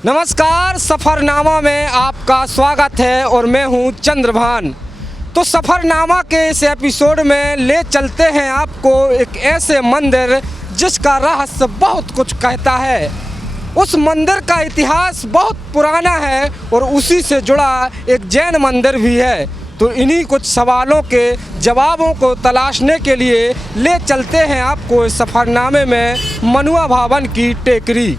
नमस्कार, सफ़रनामा में आपका स्वागत है और मैं हूं चंद्रभान। तो सफ़रनामा के इस एपिसोड में ले चलते हैं आपको एक ऐसे मंदिर जिसका रहस्य बहुत कुछ कहता है। उस मंदिर का इतिहास बहुत पुराना है और उसी से जुड़ा एक जैन मंदिर भी है। तो इन्हीं कुछ सवालों के जवाबों को तलाशने के लिए ले चलते हैं आपको इस सफ़रनामे में मनुआ भवन की टेकरी।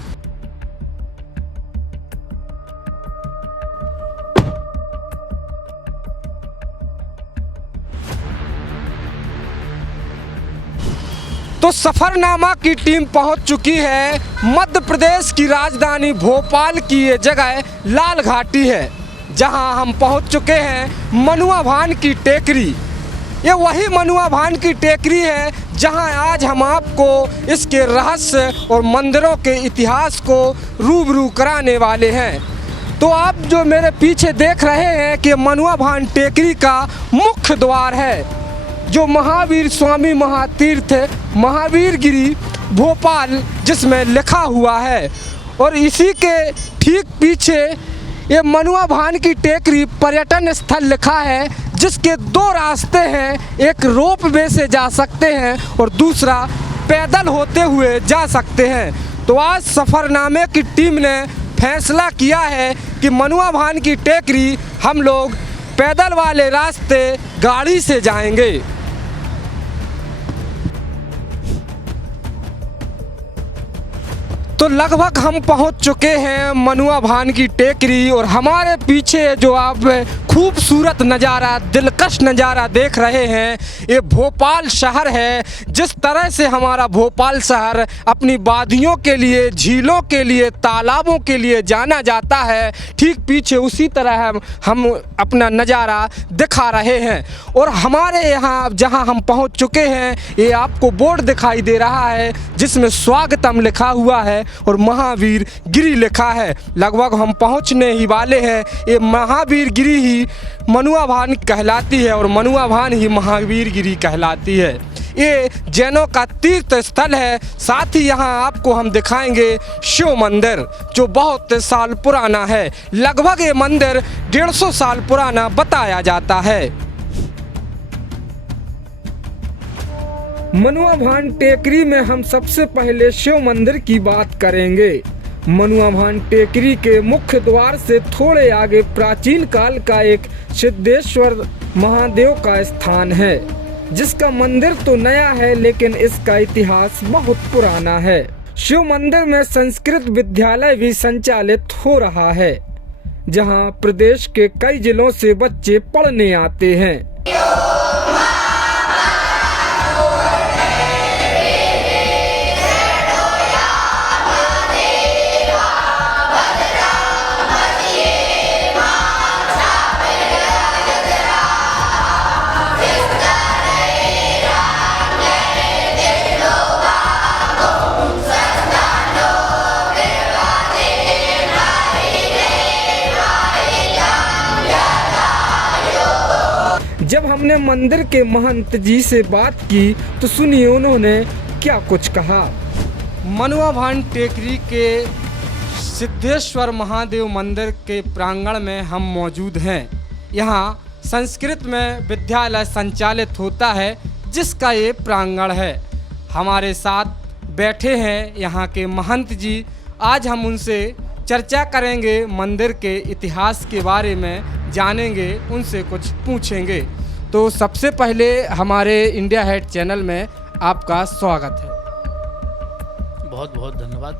तो सफ़रनामा की टीम पहुंच चुकी है मध्य प्रदेश की राजधानी भोपाल की ये जगह लाल घाटी है, जहां हम पहुंच चुके हैं मनुआ भान की टेकरी। ये वही मनुआ भान की टेकरी है जहां आज हम आपको इसके रहस्य और मंदिरों के इतिहास को रूबरू कराने वाले हैं। तो आप जो मेरे पीछे देख रहे हैं कि मनुआ भान टेकरी का मुख्य द्वार है, जो महावीर स्वामी महातीर्थ महावीर गिरी भोपाल जिसमें लिखा हुआ है। और इसी के ठीक पीछे ये मनुआ भान की टेकरी पर्यटन स्थल लिखा है, जिसके दो रास्ते हैं, एक रोप वे से जा सकते हैं और दूसरा पैदल होते हुए जा सकते हैं। तो आज सफ़रनामे की टीम ने फैसला किया है कि मनुआ भान की टेकरी हम लोग पैदल वाले रास्ते गाड़ी से जाएंगे। तो लगभग हम पहुंच चुके हैं मनुआ भान की टेकरी और हमारे पीछे जो आप खूबसूरत नज़ारा, दिलकश नज़ारा देख रहे हैं, ये भोपाल शहर है। जिस तरह से हमारा भोपाल शहर अपनी वादियों के लिए, झीलों के लिए, तालाबों के लिए जाना जाता है, ठीक पीछे उसी तरह हम अपना नज़ारा दिखा रहे हैं। और हमारे यहाँ जहाँ हम पहुँच चुके हैं, ये आपको बोर्ड दिखाई दे रहा है जिसमें स्वागतम लिखा हुआ है और महावीर गिरी लिखा है। लगभग हम पहुंचने ही वाले हैं। ये महावीर गिरी ही मनुआ भान कहलाती है और मनुआ भान ही महावीर गिरी कहलाती है। ये जैनों का तीर्थ स्थल है। साथ ही यहाँ आपको हम दिखाएंगे शिव मंदिर, जो बहुत साल पुराना है। लगभग ये मंदिर 150 साल पुराना बताया जाता है। मनुआ भान टेकरी में हम सबसे पहले शिव मंदिर की बात करेंगे। मनुआ भान टेकरी के मुख्य द्वार से थोड़े आगे प्राचीन काल का एक सिद्धेश्वर महादेव का स्थान है, जिसका मंदिर तो नया है लेकिन इसका इतिहास बहुत पुराना है। शिव मंदिर में संस्कृत विद्यालय भी संचालित हो रहा है, जहां प्रदेश के कई जिलों से बच्चे पढ़ने आते हैं। जब हमने मंदिर के महंत जी से बात की तो सुनिए उन्होंने क्या कुछ कहा। मनुआ भान टेकरी के सिद्धेश्वर महादेव मंदिर के प्रांगण में हम मौजूद हैं। यहाँ संस्कृत में विद्यालय संचालित होता है, जिसका ये प्रांगण है। हमारे साथ बैठे हैं यहाँ के महंत जी। आज हम उनसे चर्चा करेंगे, मंदिर के इतिहास के बारे में जानेंगे, उनसे कुछ पूछेंगे। तो सबसे पहले हमारे इंडिया हेड चैनल में आपका स्वागत है। बहुत बहुत धन्यवाद।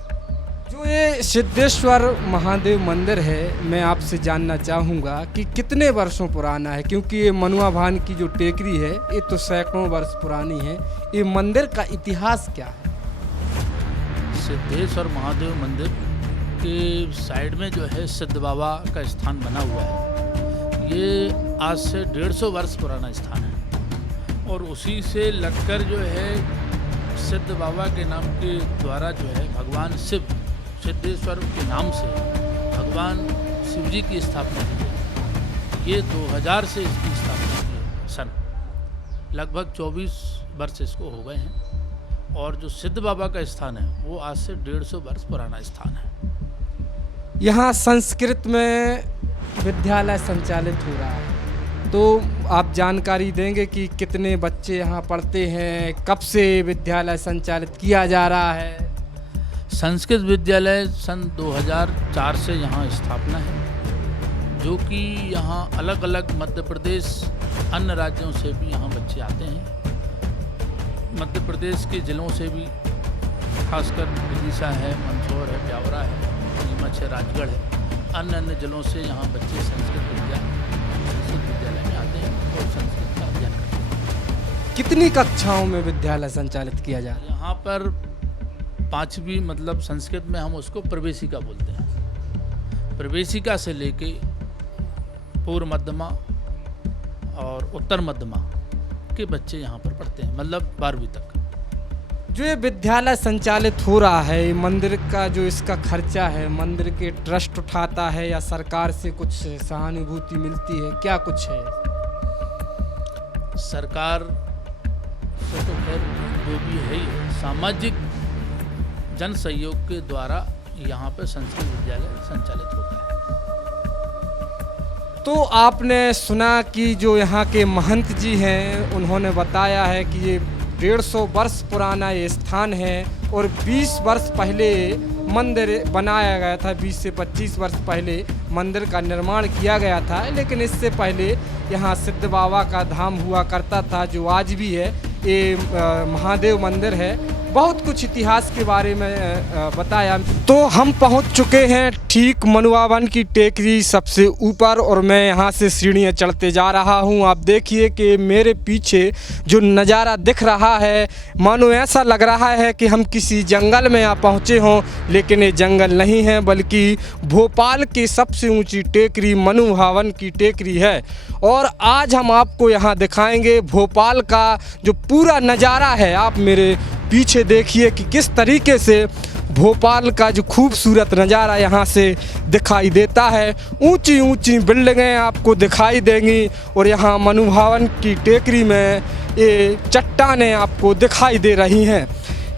जो ये सिद्धेश्वर महादेव मंदिर है, मैं आपसे जानना चाहूँगा कि कितने वर्षों पुराना है, क्योंकि ये मनुआ भान की जो टेकरी है ये तो सैकड़ों वर्ष पुरानी है। ये मंदिर का इतिहास क्या है? सिद्धेश्वर महादेव मंदिर के साइड में जो है सिद्ध बाबा का स्थान बना हुआ है। ये आज से 150 वर्ष पुराना स्थान है और उसी से लगकर जो है सिद्ध बाबा के नाम के द्वारा जो है भगवान शिव, सिद्धेश्वर के नाम से भगवान शिव जी की स्थापना की है। ये 2000 से इसकी स्थापना की है। सन लगभग 24 वर्ष इसको हो गए हैं। और जो सिद्ध बाबा का स्थान है वो आज से 150 वर्ष पुराना स्थान है। यहाँ संस्कृत में विद्यालय संचालित हो रहा है, तो आप जानकारी देंगे कि कितने बच्चे यहाँ पढ़ते हैं, कब से विद्यालय संचालित किया जा रहा है? संस्कृत विद्यालय सन 2004 से यहाँ स्थापना है, जो कि यहाँ अलग अलग मध्य प्रदेश अन्य राज्यों से भी यहाँ बच्चे आते हैं। मध्य प्रदेश के ज़िलों से भी, खासकर विदिशा है, मंदसौर है, ब्यावरा है, नीमच है, राजगढ़ है, अन्य ज़िलों से यहाँ बच्चे संस्कृत विद्यालय में आते हैं और संस्कृत का अध्ययन करते हैं। कितनी कक्षाओं में विद्यालय संचालित किया जा रहा है? यहाँ पर 5वीं, मतलब संस्कृत में हम उसको प्रवेशिका बोलते हैं। प्रवेशिका से लेके पूर्व मध्यमा और उत्तर मध्यमा के बच्चे यहाँ पर पढ़ते हैं, मतलब 12वीं तक। जो ये विद्यालय संचालित हो रहा है, ये मंदिर का जो इसका खर्चा है, मंदिर के ट्रस्ट उठाता है या सरकार से कुछ सहानुभूति मिलती है, क्या कुछ है? सरकार से तो खैर जो भी है ही, सामाजिक जन सहयोग के द्वारा यहाँ पर संस्कृत विद्यालय संचालित होता है। तो आपने सुना कि जो यहाँ के महंत जी हैं, उन्होंने बताया है कि ये 150 वर्ष पुराना ये स्थान है और 20 वर्ष पहले मंदिर बनाया गया था। 20 से 25 वर्ष पहले मंदिर का निर्माण किया गया था, लेकिन इससे पहले यहाँ सिद्ध बाबा का धाम हुआ करता था, जो आज भी है। ये महादेव मंदिर है। बहुत कुछ इतिहास के बारे में बताया। तो हम पहुंच चुके हैं ठीक मनुआ वन की टेकरी सबसे ऊपर, और मैं यहां से सीढ़ियां चढ़ते जा रहा हूं। आप देखिए कि मेरे पीछे जो नज़ारा दिख रहा है, मानो ऐसा लग रहा है कि हम किसी जंगल में यहाँ पहुँचे हों, लेकिन ये जंगल नहीं है, बल्कि भोपाल की सबसे ऊंची टेकरी मनुआ वन की टेकरी है। और आज हम आपको यहाँ दिखाएंगे भोपाल का जो पूरा नज़ारा है। आप मेरे पीछे देखिए कि किस तरीके से भोपाल का जो खूबसूरत नज़ारा यहाँ से दिखाई देता है। ऊंची ऊंची बिल्डिंगें आपको दिखाई देंगी और यहाँ मनुआ वन की टेकरी में ये चट्टानें आपको दिखाई दे रही हैं।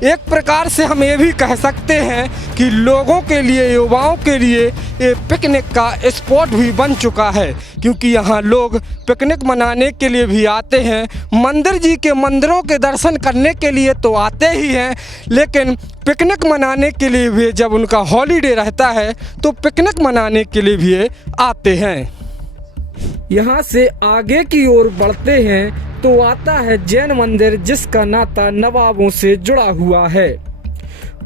एक प्रकार से हम ये भी कह सकते हैं कि लोगों के लिए, युवाओं के लिए ये पिकनिक का स्पॉट भी बन चुका है, क्योंकि यहाँ लोग पिकनिक मनाने के लिए भी आते हैं। मंदिर जी के मंदिरों के दर्शन करने के लिए तो आते ही हैं, लेकिन पिकनिक मनाने के लिए भी जब उनका हॉलीडे रहता है तो पिकनिक मनाने के लिए भी आते हैं। यहाँ से आगे की ओर बढ़ते हैं तो आता है जैन मंदिर, जिसका नाता नवाबों से जुड़ा हुआ है।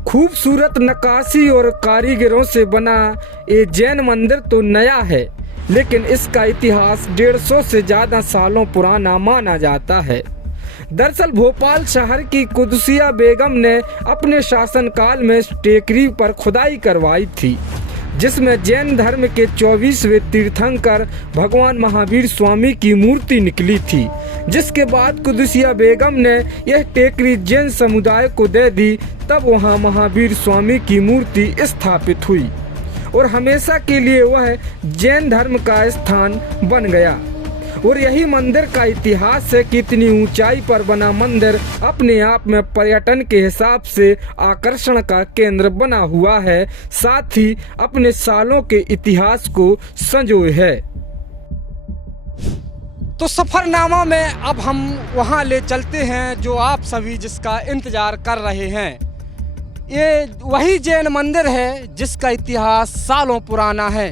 खूबसूरत नक्काशी और कारीगरों से बना ये जैन मंदिर तो नया है, लेकिन इसका इतिहास 150 से ज़्यादा सालों पुराना माना जाता है। दरअसल भोपाल शहर की कुदसिया बेगम ने अपने शासनकाल में इस टेकरी पर खुदाई करवाई थी, जिसमें जैन धर्म के 24वें तीर्थंकर भगवान महावीर स्वामी की मूर्ति निकली थी। जिसके बाद कुदसिया बेगम ने यह टेकरी जैन समुदाय को दे दी। तब वहां महावीर स्वामी की मूर्ति स्थापित हुई और हमेशा के लिए वह जैन धर्म का स्थान बन गया। और यही मंदिर का इतिहास है कि इतनी ऊंचाई पर बना मंदिर अपने आप में पर्यटन के हिसाब से आकर्षण का केंद्र बना हुआ है, साथ ही अपने सालों के इतिहास को संजोए है। तो सफरनामा में अब हम वहां ले चलते हैं जो आप सभी जिसका इंतजार कर रहे हैं। ये वही जैन मंदिर है जिसका इतिहास सालों पुराना है।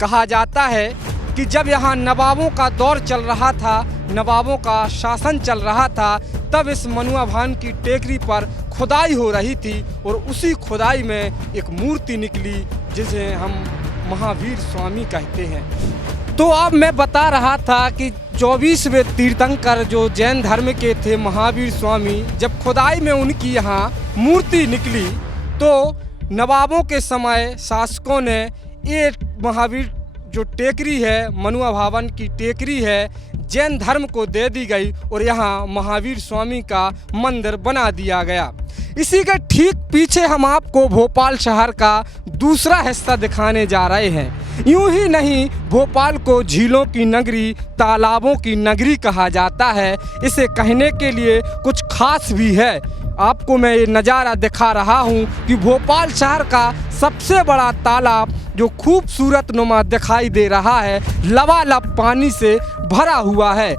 कहा जाता है कि जब यहाँ नवाबों का दौर चल रहा था, नवाबों का शासन चल रहा था, तब इस मनुआ वन की टेकरी पर खुदाई हो रही थी और उसी खुदाई में एक मूर्ति निकली जिसे हम महावीर स्वामी कहते हैं। तो अब मैं बता रहा था कि 24वें तीर्थंकर जो जैन धर्म के थे महावीर स्वामी, जब खुदाई में उनकी यहाँ मूर्ति निकली तो नवाबों के समय शासकों ने ये महावीर जो टेकरी है, मनुआ भवन की टेकरी है, जैन धर्म को दे दी गई और यहाँ महावीर स्वामी का मंदिर बना दिया गया। इसी के ठीक पीछे हम आपको भोपाल शहर का दूसरा हिस्सा दिखाने जा रहे हैं। यूं ही नहीं, भोपाल को झीलों की नगरी, तालाबों की नगरी कहा जाता है। इसे कहने के लिए कुछ खास भी है। आपको मैं ये नज़ारा दिखा रहा हूँ कि भोपाल शहर का सबसे बड़ा तालाब जो खूबसूरत नुमा दिखाई दे रहा है, लबालब पानी से भरा हुआ है।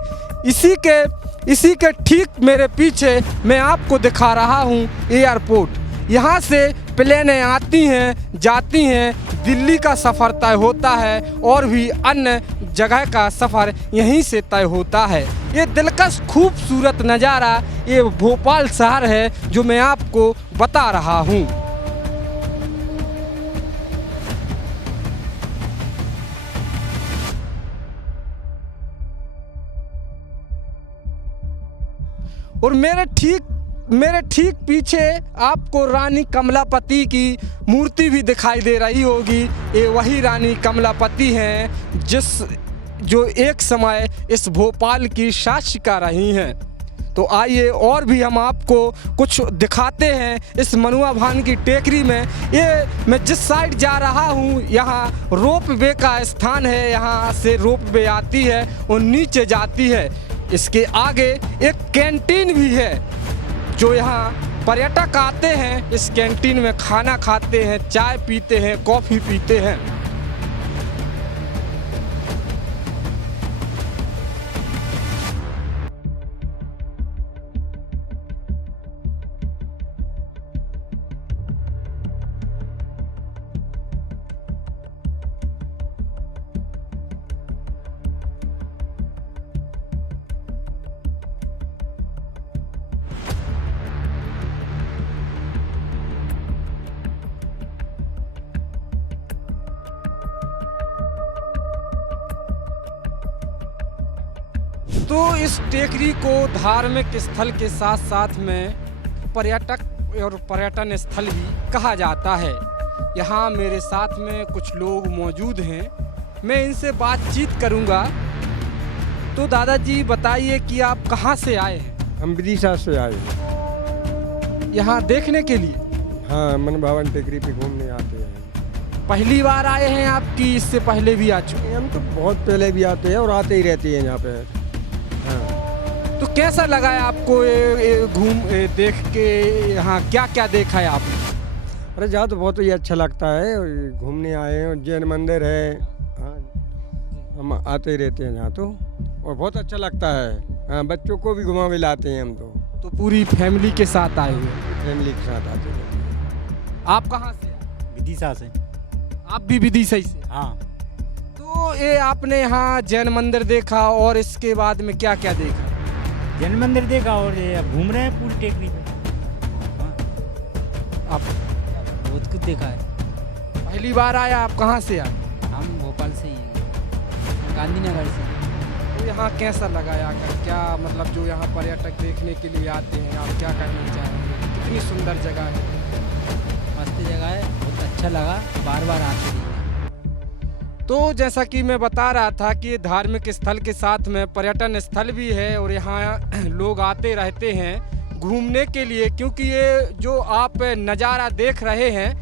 इसी के ठीक मेरे पीछे मैं आपको दिखा रहा हूँ एयरपोर्ट। यहाँ से प्लेनें आती हैं, जाती हैं, दिल्ली का सफ़र तय होता है और भी अन्य जगह का सफ़र यहीं से तय होता है। ये दिलकश खूबसूरत नज़ारा ये भोपाल शहर है जो मैं आपको बता रहा हूँ। और मेरे ठीक पीछे आपको रानी कमलापति की मूर्ति भी दिखाई दे रही होगी। ये वही रानी कमलापति हैं जो एक समय इस भोपाल की शासिका रही हैं। तो आइए और भी हम आपको कुछ दिखाते हैं इस मनुआ भान की टेकरी में। ये मैं जिस साइड जा रहा हूँ यहाँ रोप वे का स्थान है, यहाँ से रोप वे आती है और नीचे जाती है। इसके आगे एक कैंटीन भी है जो यहाँ पर्यटक आते हैं, इस कैंटीन में खाना खाते हैं, चाय पीते हैं, कॉफ़ी पीते हैं। तो इस टेकरी को धार्मिक स्थल के साथ साथ में पर्यटक और पर्यटन स्थल भी कहा जाता है। यहाँ मेरे साथ में कुछ लोग मौजूद हैं, मैं इनसे बातचीत करूँगा। तो दादाजी बताइए कि आप कहाँ से आए हैं? हम विदिशा से आए हैं। यहाँ देखने के लिए? हाँ, मन भवन टेकरी पे घूमने आते हैं। पहली बार आए हैं आप कि इससे पहले भी आ चुके हैं? हम तो बहुत पहले भी आते हैं और आते ही रहते हैं यहाँ पे। हाँ। तो कैसा लगा है आपको देख के? यहाँ क्या क्या देखा है आपने? अरे जहाँ तो बहुत ही अच्छा लगता है, घूमने आए हैं और जैन मंदिर है। हाँ, हम आते ही रहते हैं यहाँ तो और बहुत अच्छा लगता है। हाँ, बच्चों को भी घुमा भी लाते हैं हम तो पूरी फैमिली के साथ आए हुए? फैमिली के साथ आते रहते हैं। आप कहाँ से? विदिशा से। आप भी विदिशा से? हाँ। तो ये आपने यहाँ जैन मंदिर देखा और इसके बाद में क्या क्या देखा? जैन मंदिर देखा और ये अब घूम रहे हैं पूरी टेकरी पे। हाँ। आप बहुत कुछ देखा है। पहली बार आया? आप कहाँ से आए? हम भोपाल से ही हैं, गांधीनगर से। तो यहाँ कैसा लगा आकर? क्या मतलब जो यहाँ पर्यटक देखने के लिए आते हैं, आप क्या कहना चाहेंगे? कितनी सुंदर जगह है? मस्त जगह है, बहुत अच्छा लगा, बार बार आते हैं। तो जैसा कि मैं बता रहा था कि धार्मिक स्थल के साथ में पर्यटन स्थल भी है और यहाँ लोग आते रहते हैं घूमने के लिए, क्योंकि ये जो आप नज़ारा देख रहे हैं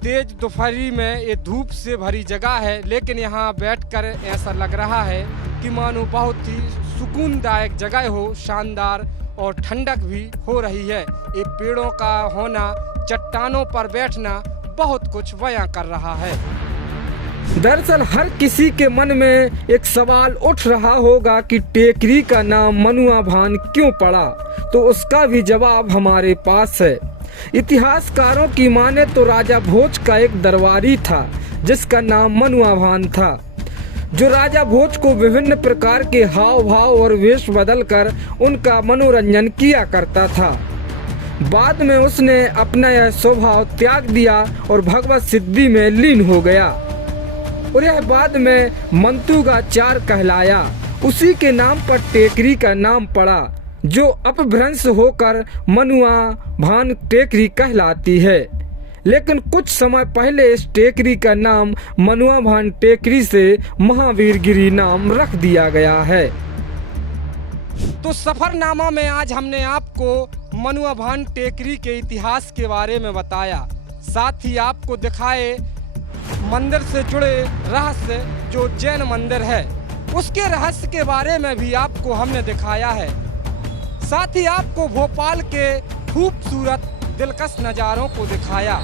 तेज दोपहरी में, ये धूप से भरी जगह है, लेकिन यहाँ बैठकर ऐसा लग रहा है कि मानो बहुत ही सुकूनदायक जगह हो, शानदार और ठंडक भी हो रही है। ये पेड़ों का होना, चट्टानों पर बैठना बहुत कुछ बयां कर रहा है। दरअसल हर किसी के मन में एक सवाल उठ रहा होगा कि टेकरी का नाम मनुआ भान क्यों पड़ा, तो उसका भी जवाब हमारे पास है। इतिहासकारों की माने तो राजा भोज का एक दरबारी था जिसका नाम मनुआ भान था, जो राजा भोज को विभिन्न प्रकार के हाव भाव और वेश बदलकर उनका मनोरंजन किया करता था। बाद में उसने अपना यह स्वभाव त्याग दिया और भगवत सिद्धि में लीन हो गया और यह बाद में मंतुगाचार कहलाया। उसी के नाम पर टेकरी का नाम पड़ा, जो अपभ्रंश होकर मनुआ भान टेकरी कहलाती है। लेकिन कुछ समय पहले इस टेकरी का नाम मनुआ भान टेकरी से महावीरगिरी नाम रख दिया गया है। तो सफरनामा में आज हमने आपको मनुआ भान टेकरी के इतिहास के बारे में बताया, साथ ही आपको दिखाए मंदिर से जुड़े रहस्य जो जैन मंदिर है उसके रहस्य के बारे में भी आपको हमने दिखाया है। साथ ही आपको भोपाल के खूबसूरत दिलकश नज़ारों को दिखाया।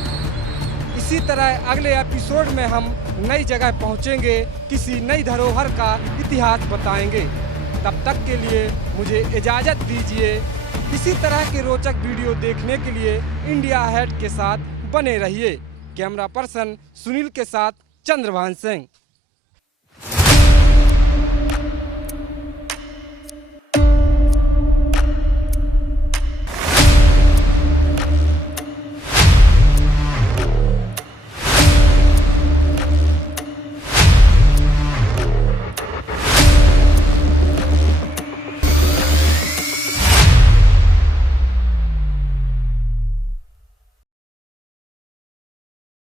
इसी तरह अगले एपिसोड में हम नई जगह पहुंचेंगे, किसी नई धरोहर का इतिहास बताएंगे। तब तक के लिए मुझे इजाज़त दीजिए। इसी तरह के रोचक वीडियो देखने के लिए इंडिया अहेड के साथ बने रहिए। कैमरा पर्सन सुनील के साथ चंद्रभान सिंह।